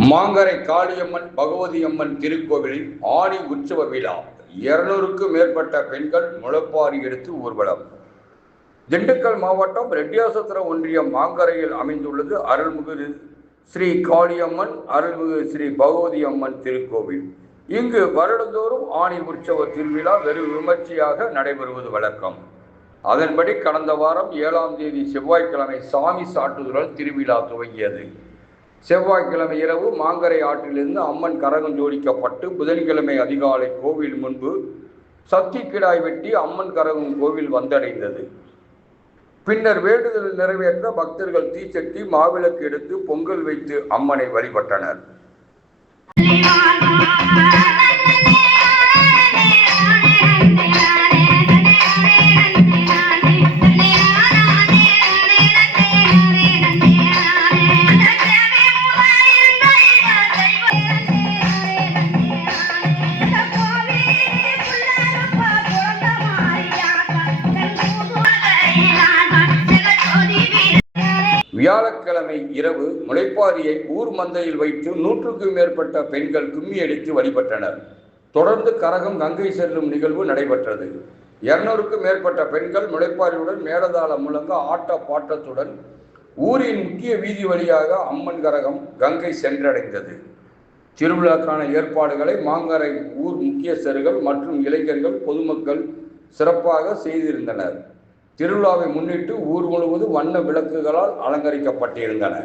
மாங்கரை காளியம்மன் பகவதி அம்மன் திருக்கோவிலில் ஆடி உற்சவ விழா. 200க்கும் மேற்பட்ட பெண்கள் முளைப்பாரி எடுத்து ஊர்வலம். திண்டுக்கல் மாவட்டம் ரெட்டியாசத்திரம் ஒன்றியம் மாங்கரையில் அமைந்துள்ளது அருள்மிகு ஸ்ரீ காளியம்மன், அருள்மிகு ஸ்ரீ பகவதி அம்மன் திருக்கோவில். இங்கு வருடந்தோறும் ஆணி உற்சவ திருவிழா வெகு விமர்சையாக நடைபெறுவது வழக்கம். அதன்படி கடந்த வாரம் 7ஆம் தேதி செவ்வாய்க்கிழமை சாமி சாட்டுதலால் திருவிழா துவங்கியது. செவ்வாய்க்கிழமை இரவு மாங்கரை ஆற்றிலிருந்து அம்மன் கரகம் ஜோடிக்கப்பட்டு புதன்கிழமை அதிகாலை கோவில் முன்பு சக்தி கிடாய் வெட்டி அம்மன் கரகம் கோவில் வந்தடைந்தது. பின்னர் வேண்டுதல் நிறைவேற்ற பக்தர்கள் தீச்சட்டி, மாவிளக்கு எடுத்து பொங்கல் வைத்து அம்மனை வழிபட்டனர். வியாழக்கிழமை இரவு முளைப்பாரியை ஊர் மந்தையில் வைத்து 100க்கும் மேற்பட்ட பெண்கள் கும்மி அடித்து வழிபட்டனர். தொடர்ந்து கரகம் கங்கை செல்லும் நிகழ்வு நடைபெற்றது. 200க்கும் மேற்பட்ட பெண்கள் முளைப்பாரியுடன் மேளதாளம் முழங்க ஆட்ட பாட்டத்துடன் ஊரின் முக்கிய வீதி வழியாக அம்மன் கரகம் கங்கை சென்றடைந்தது. திருவிழாக்கான ஏற்பாடுகளை மாங்கரை ஊர் முக்கியஸ்தர்கள் மற்றும் இளைஞர்கள், பொதுமக்கள் சிறப்பாக செய்திருந்தனர். திருவிழாவை முன்னிட்டு ஊர் முழுவதும் வண்ண விளக்குகளால் அலங்கரிக்கப்பட்டிருந்தன.